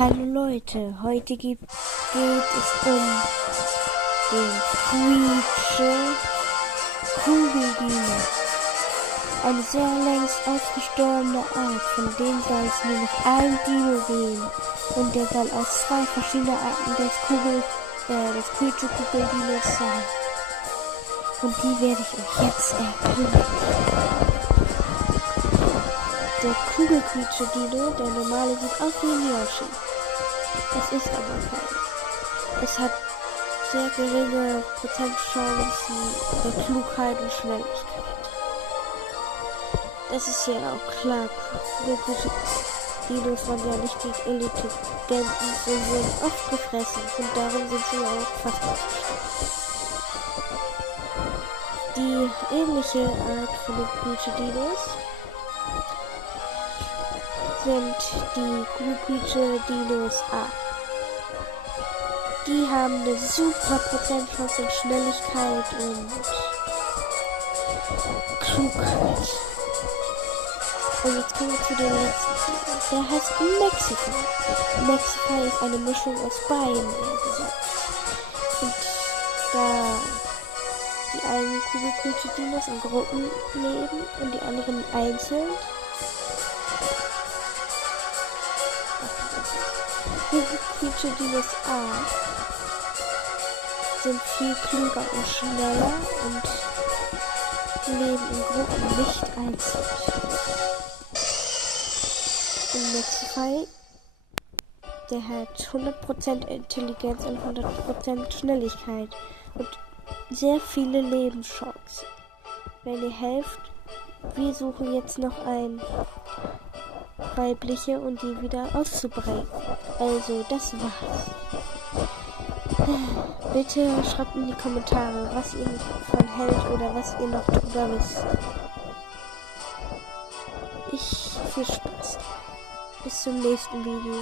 Hallo Leute, heute geht es um den Kugeldino. Eine sehr längst ausgestorbene Art, von dem soll es nur noch ein Dino geben. Und der soll aus zwei verschiedenen Arten des Kugeldinos sein. Und die werde ich euch jetzt erklären. Der Kugelcreature-Dino, der normale, sieht aus wie ein Yoshi. Es ist aber kein. Es hat sehr geringe Prozentchancen der Klugheit und Schnelligkeit. Das ist ja auch klar. Kugelcreature-Dinos waren ja nicht die intelligenten, sie wurden oft gefressen und darum sind sie auch fast ausgestorben. Die ähnliche Art von den Creature-Dinos sind die Kugelcreature-Dinos A. Die haben eine super Prozentchance in Schnelligkeit und Klugheit. Und jetzt kommen wir zu den letzten Dino. Der heißt Mexika. Mexika ist eine Mischung aus beiden, eher gesagt. Und da die einen Kugelcreature-Dinos in Gruppen leben und die anderen einzeln, Kugelcreature-Dinos A sind viel klüger und schneller und leben in Gruppen nicht einzeln. Und Mexify, der hat 100% Intelligenz und 100% Schnelligkeit und sehr viele Lebenschancen. Wenn ihr helft, wir suchen jetzt noch ein weibliche und die wieder auszubringen. Also, das war's. Bitte schreibt in die Kommentare, was ihr davon hält oder was ihr noch drüber wisst. Viel Spaß. Bis zum nächsten Video.